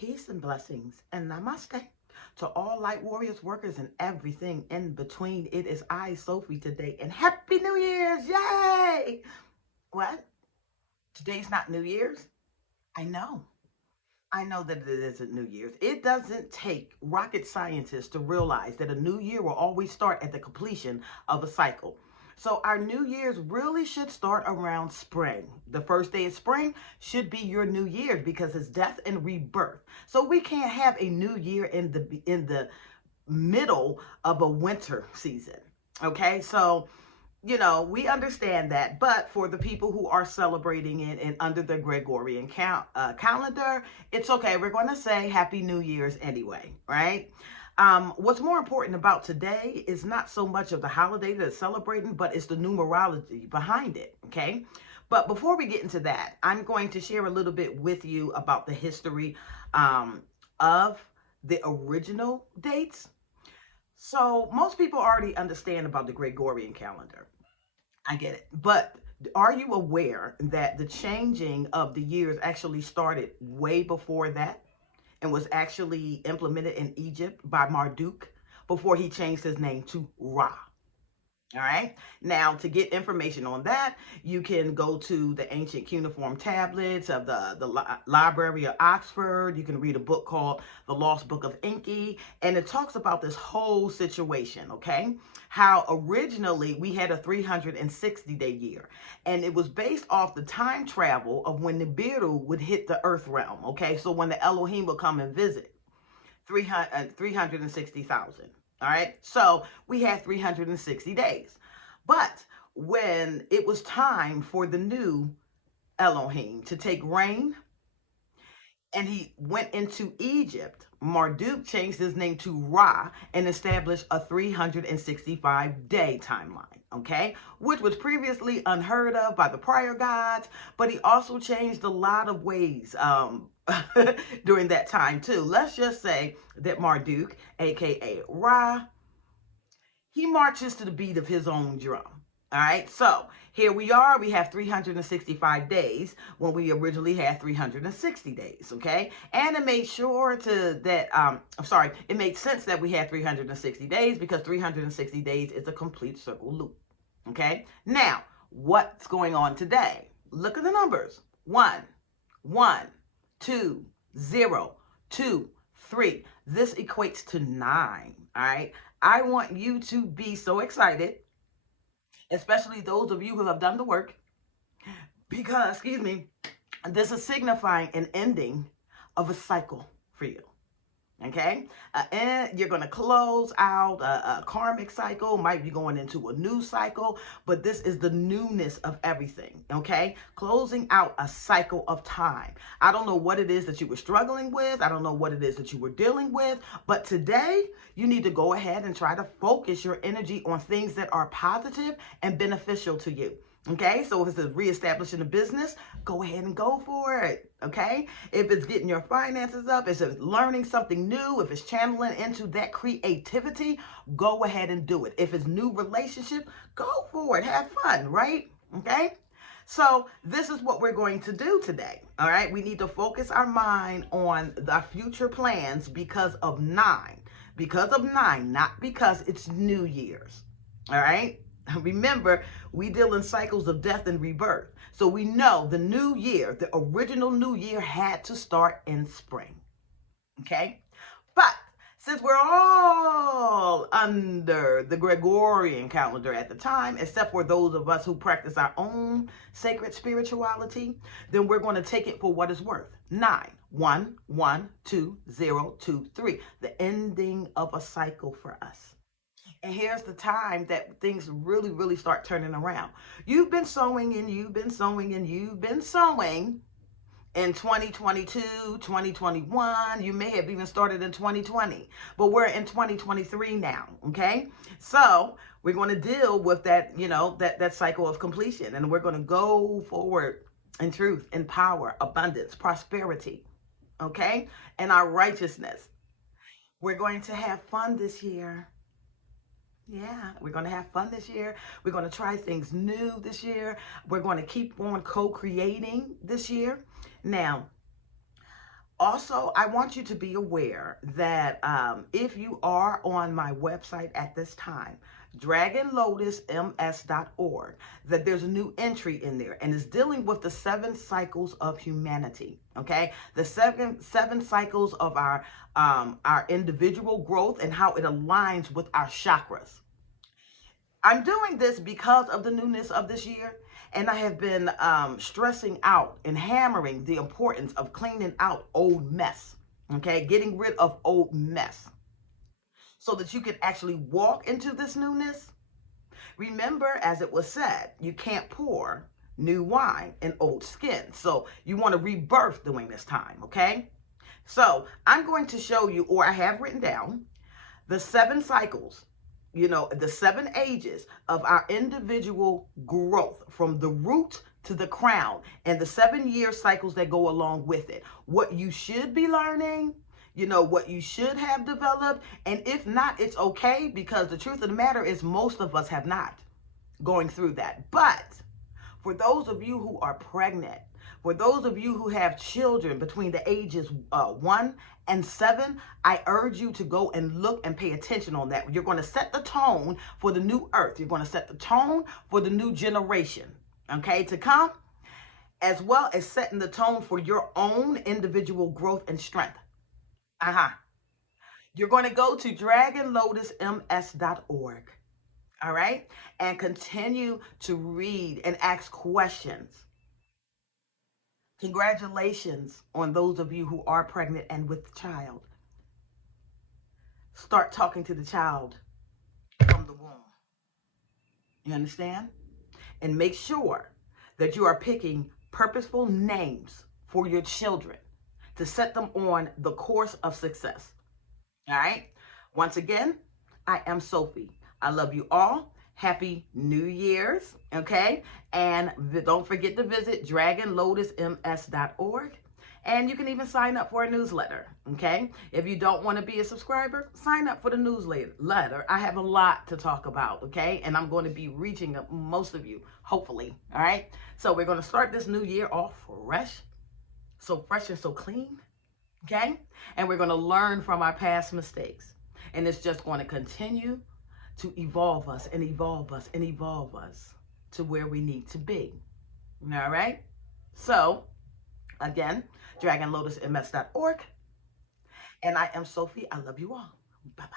Peace and blessings and namaste to all light warriors, workers, and everything in between. It is I, Sophie, today, and Happy New Year's! Yay! What? Today's not New Year's? I know. I know that it isn't New Year's. It doesn't take rocket scientists to realize that a new year will always start at the completion of a cycle. So our New Year's really should start around spring. The first day of spring should be your New Year's because it's death and rebirth. So we can't have a new year in the middle of a winter season. Okay? So we understand that, but for the people who are celebrating it and under the Gregorian calendar, it's okay. We're going to say Happy New Year's anyway, right? What's more important about today is not so much of the holiday that's celebrating, but it's the numerology behind it, okay? But before we get into that, I'm going to share a little bit with you about the history of the original dates. So most people already understand about the Gregorian calendar. I get it. But are you aware that the changing of the years actually started way before that and was actually implemented in Egypt by Marduk before he changed his name to Ra? All right. Now, to get information on that, you can go to the ancient cuneiform tablets of the Library of Oxford. You can read a book called The Lost Book of Enki, and it talks about this whole situation, okay? How originally we had a 360-day year, and it was based off the time travel of when the Nibiru would hit the earth realm, okay? So when the Elohim would come and visit, 360,000. All right. So we had 360 days. But when it was time for the new Elohim to take reign and he went into Egypt, Marduk changed his name to Ra and established a 365-day timeline, okay? Which was previously unheard of by the prior gods, but he also changed a lot of ways during that time too. Let's just say that Marduk, aka Ra, he marches to the beat of his own drum. All right, so here we are. We have 365 days when we originally had 360 days, okay? And it made sure to that, I'm sorry, it made sense that we had 360 days because 360 days is a complete circle loop, okay? Now, what's going on today? Look at the numbers. 1, 1, 2, 0, 2, 3. This equates to 9, all right? I want you to be so excited, especially those of you who have done the work, because, excuse me, this is signifying an ending of a cycle for you. Okay, and you're going to close out a karmic cycle, might be going into a new cycle, but this is the newness of everything. Okay, closing out a cycle of time. I don't know what it is that you were struggling with. I don't know what it is that you were dealing with, but today you need to go ahead and try to focus your energy on things that are positive and beneficial to you. Okay, so if it's reestablishing a business, go ahead and go for it. Okay, if it's getting your finances up, if it's learning something new, if it's channeling into that creativity, go ahead and do it. If it's new relationship, go for it. Have fun, right? Okay, so this is what we're going to do today. All right, we need to focus our mind on the future plans because of 9. Because of 9, not because it's New Year's. All right. Remember, we deal in cycles of death and rebirth. So we know the new year, the original new year had to start in spring. Okay? But since we're all under the Gregorian calendar at the time, except for those of us who practice our own sacred spirituality, then we're going to take it for what it's worth. 9, 1, 1, 2, 0, 2, 3. The ending of a cycle for us. And here's the time that things really, really start turning around. You've been sowing and you've been sowing and you've been sowing in 2022, 2021. You may have even started in 2020, but we're in 2023 now, okay? So we're going to deal with that, that cycle of completion. And we're going to go forward in truth, in power, abundance, prosperity, okay? And our righteousness. We're going to have fun this year. Yeah, we're going to have fun this year. We're going to try things new this year. We're going to keep on co-creating this year. Now, Also, I want you to be aware that if you are on my website at this time, dragonlotusms.org, that there's a new entry in there and it's dealing with the 7 cycles of humanity. Okay, the seven cycles of our individual growth and how it aligns with our chakras. I'm doing this because of the newness of this year, and I have been stressing out and hammering the importance of cleaning out old mess. Okay, getting rid of old mess so that you can actually walk into this newness. Remember, as it was said, you can't pour new wine in old skin. So you want to rebirth during this time. Okay, so I'm going to show you, or I have written down, the 7 cycles, the 7 ages of our individual growth from the root to the crown, and the 7 year cycles that go along with it. What you should be learning, what you should have developed. And if not, it's okay, because the truth of the matter is most of us have not going through that. But for those of you who are pregnant, for those of you who have children between the ages 1 and 7, I urge you to go and look and pay attention on that. You're going to set the tone for the new earth. You're going to set the tone for the new generation, okay, to come, as well as setting the tone for your own individual growth and strength. You're going to go to dragonlotusms.org, all right, and continue to read and ask questions. Congratulations on those of you who are pregnant and with child. Start talking to the child from the womb. You understand? And make sure that you are picking purposeful names for your children to set them on the course of success. All right? Once again, I am Sophie. I love you all. Happy New Year's, okay? And don't forget to visit dragonlotusms.org. And you can even sign up for a newsletter, okay? If you don't want to be a subscriber, sign up for the newsletter. I have a lot to talk about, okay? And I'm going to be reaching most of you, hopefully, all right? So we're going to start this new year off fresh and so clean, okay? And we're going to learn from our past mistakes. And it's just going to continue to evolve us and evolve us and evolve us to where we need to be. All right? So, again, dragonlotusms.org. And I am Sophie. I love you all. Bye-bye.